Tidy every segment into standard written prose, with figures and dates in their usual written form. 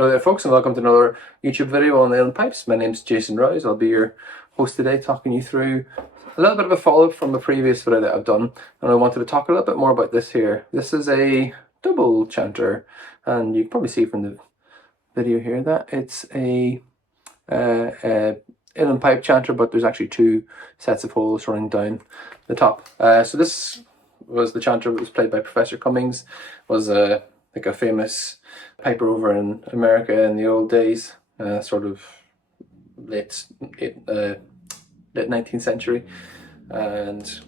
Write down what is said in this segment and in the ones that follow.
Hello there folks, and welcome to another YouTube video on Uilleann Pipes. My name's Jason Rouse. I'll be your host today, talking you through a little bit of a follow-up from the previous video that I've done, and I wanted to talk a little bit more about this here. This is a double chanter, and you can probably see from the video here that it's a Uilleann Pipe chanter, but there's actually two sets of holes running down the top. So this was the chanter that was played by Professor Cummings. Was like a famous piper over in America in the old days, sort of late 19th century and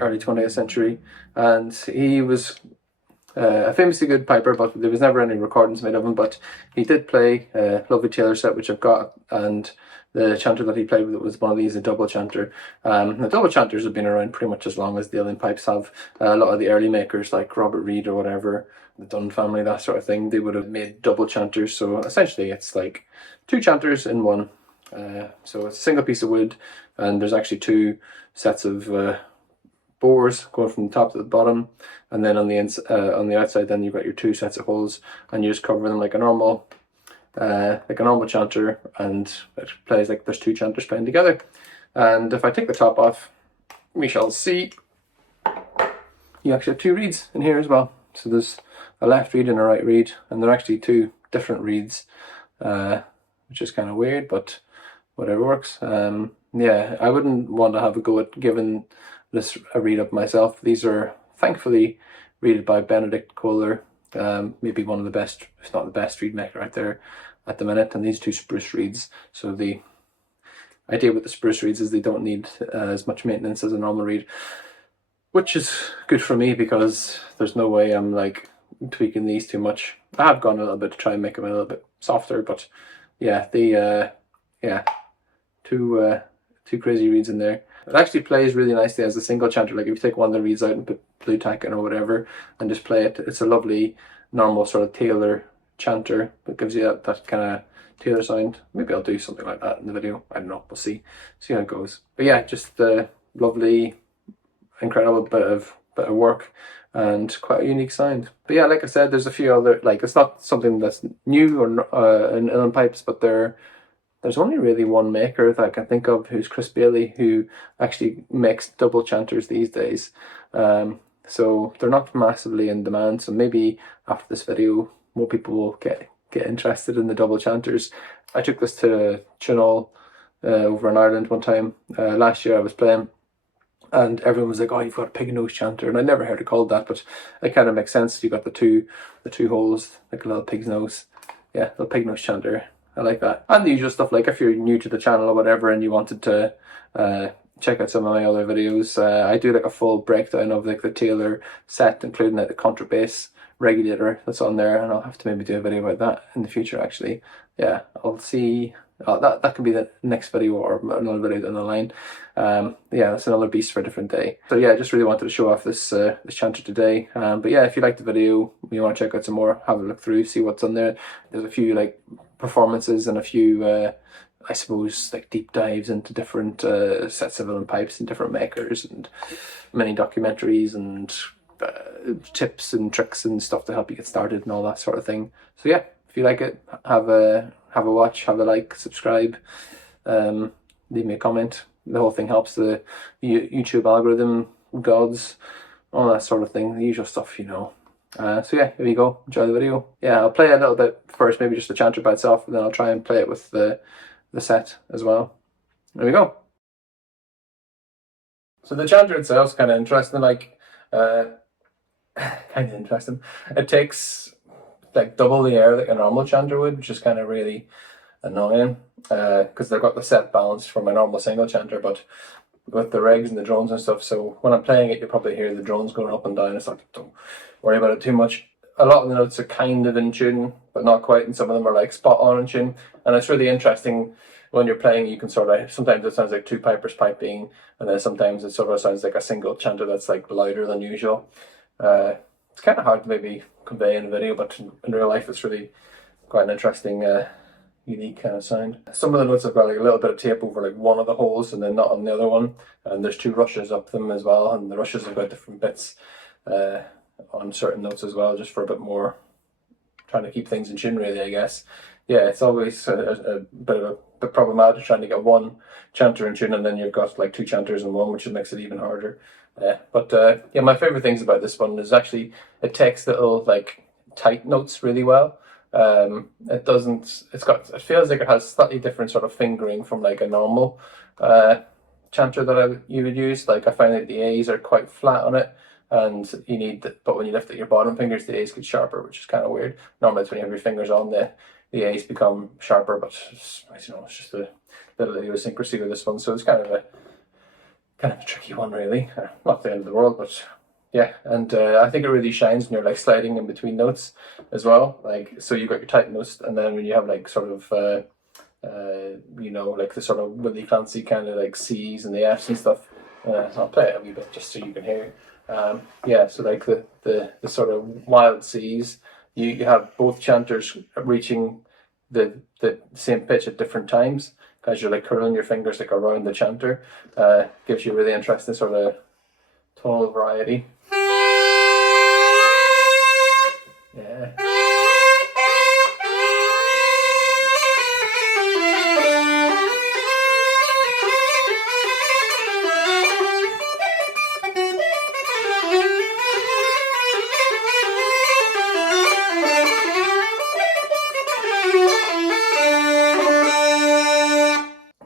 early 20th century, and he was a famously good piper, but there was never any recordings made of him. But he did play a lovely Taylor set, which I've got, and the chanter that he played with was one of these, a double chanter. The double chanters have been around pretty much as long as the Uilleann pipes have. A lot of the early makers, like Robert Reed or whatever, the Dunn family, that sort of thing, they would have made double chanters. So essentially it's like two chanters in one. So it's a single piece of wood, and there's actually two sets of bores going from the top to the bottom, and then on the outside then you've got your two sets of holes, and you just cover them like a normal chanter, and it plays like there's two chanters playing together. And if I take the top off, we shall see you actually have two reeds in here as well. So there's a left reed and a right reed, and they're actually two different reeds, which is kind of weird, but whatever works. Yeah, I wouldn't want to have a go at giving this a reed up myself. These are thankfully reeded by Benedict Kohler, maybe one of the best, if not the best, reed maker out there at the minute. And these two spruce reeds. So the idea with the spruce reeds is they don't need as much maintenance as a normal reed, which is good for me because there's no way I'm like tweaking these too much. I have gone a little bit to try and make them a little bit softer, but yeah, two crazy reeds in there. It actually plays really nicely as a single chanter. Like if you take one of the reeds out and put blue tack in or whatever and just play it, it's a lovely normal sort of Taylor chanter that gives you that kind of Taylor sound. Maybe I'll do something like that in the video. I don't know. We'll see how it goes. But yeah, just a lovely, incredible bit of work and quite a unique sound. But yeah, like I said, there's a few other, like, it's not something that's new or in Uilleann pipes, but there's only really one maker that I can think of, who's Chris Bailey, who actually makes double chanters these days. So they're not massively in demand. So maybe after this video, more people will get interested in the double chanters. I took this to Chinall over in Ireland one time. Last year I was playing, and everyone was like, "Oh, you've got a pig nose chanter," and I never heard it called that, but it kind of makes sense. You got the two holes, like a little pig's nose. Yeah, little pig nose chanter. I like that. And the usual stuff, like if you're new to the channel or whatever and you wanted to check out some of my other videos, I do like a full breakdown of like the Taylor set, including like the contrabass regulator that's on there, and I'll have to maybe do a video about that in the future actually. Yeah, I'll see. That can be the next video or another video down the line. Yeah, that's another beast for a different day. So yeah, I just really wanted to show off this chanter today. But yeah, if you liked the video, you want to check out some more, have a look through, see what's on there. There's a few like performances and a few I suppose like deep dives into different sets of Uilleann pipes and different makers, and many documentaries and tips and tricks and stuff to help you get started and all that sort of thing. So yeah, if you like it, have a watch, have a like, subscribe, leave me a comment. The whole thing helps the YouTube algorithm gods, all that sort of thing, the usual stuff, you know. So yeah, here you go, enjoy the video. Yeah, I'll play a little bit first, maybe just the chanter by itself, and then I'll try and play it with the set as well. There we go. So the chanter itself is kind of interesting, like, It takes like double the air like a normal chanter would, which is kind of really annoying, because they've got the set balance for my normal single chanter, but with the regs and the drones and stuff, so when I'm playing it, you probably hear the drones going up and down. It's like, don't worry about it too much. A lot of the notes are kind of in tune, but not quite, and some of them are like spot on in tune, and it's really interesting when you're playing. You can sort of, sometimes it sounds like two pipers piping, and then sometimes it sort of sounds like a single chanter that's like louder than usual. It's kind of hard to maybe convey in a video, but in real life it's really quite an interesting unique kind of sound. Some of the notes have got like a little bit of tape over like one of the holes and then not on the other one, and there's two rushes up them as well, and the rushes have got different bits on certain notes as well, just for a bit more, trying to keep things in tune really, I guess. yeah, it's always a bit of a bit problematic trying to get one chanter in tune, and then you've got like two chanters in one, which makes it even harder. But yeah, my favorite things about this one is actually it takes little like tight notes really well. It doesn't. It feels like it has slightly different sort of fingering from like a normal chanter that you would use. Like I find that the A's are quite flat on it, and but when you lift your bottom fingers, the A's get sharper, which is kind of weird. Normally, it's when you have your fingers on the A's become sharper, but I don't know, it's just a little idiosyncrasy with this one. So it's kind of a tricky one, really. Not the end of the world, but yeah. And I think it really shines when you're like sliding in between notes as well. Like so, you've got your tight notes, and then when you have like sort of like the sort of Willie Clancy kind of like C's and the F's and stuff. I'll play it a wee bit just so you can hear. Yeah, so like the sort of wild C's, you have both chanters reaching the same pitch at different times because you're like curling your fingers like around the chanter. Gives you a really interesting sort of tonal variety. Yeah.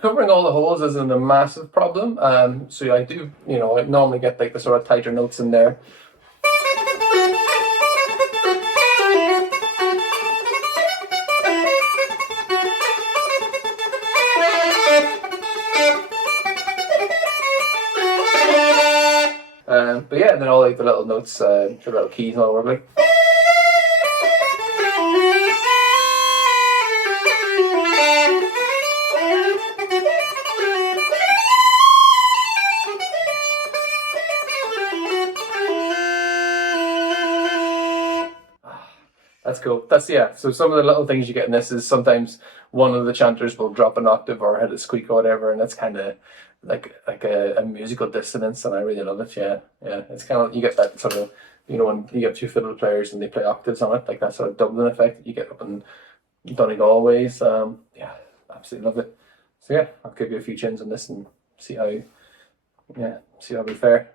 Covering all the holes isn't a massive problem. So I do, I normally get like the sort of tighter notes in there. But yeah, then all like the little notes, the little keys and all work like. That's cool. Yeah. So some of the little things you get in this is sometimes one of the chanters will drop an octave or hit a squeak or whatever, and that's kind of like a musical dissonance, and I really love it. Yeah, yeah. It's kind of you get that sort of when you get two fiddle players and they play octaves on it, like that sort of Dublin effect that you get up in Donegal ways. Yeah, absolutely love it. So yeah, I'll give you a few tunes on this and see how we fare.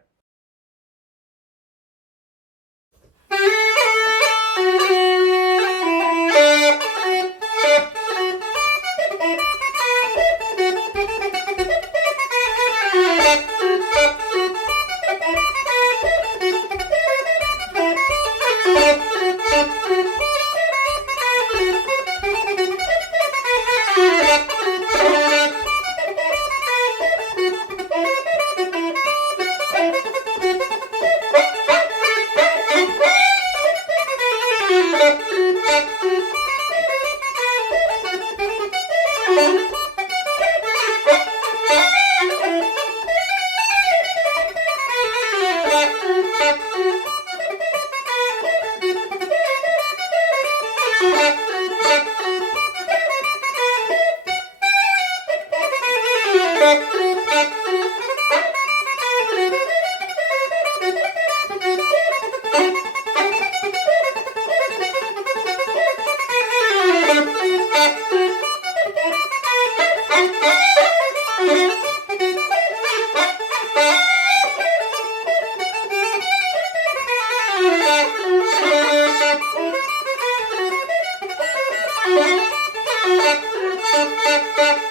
Thank you.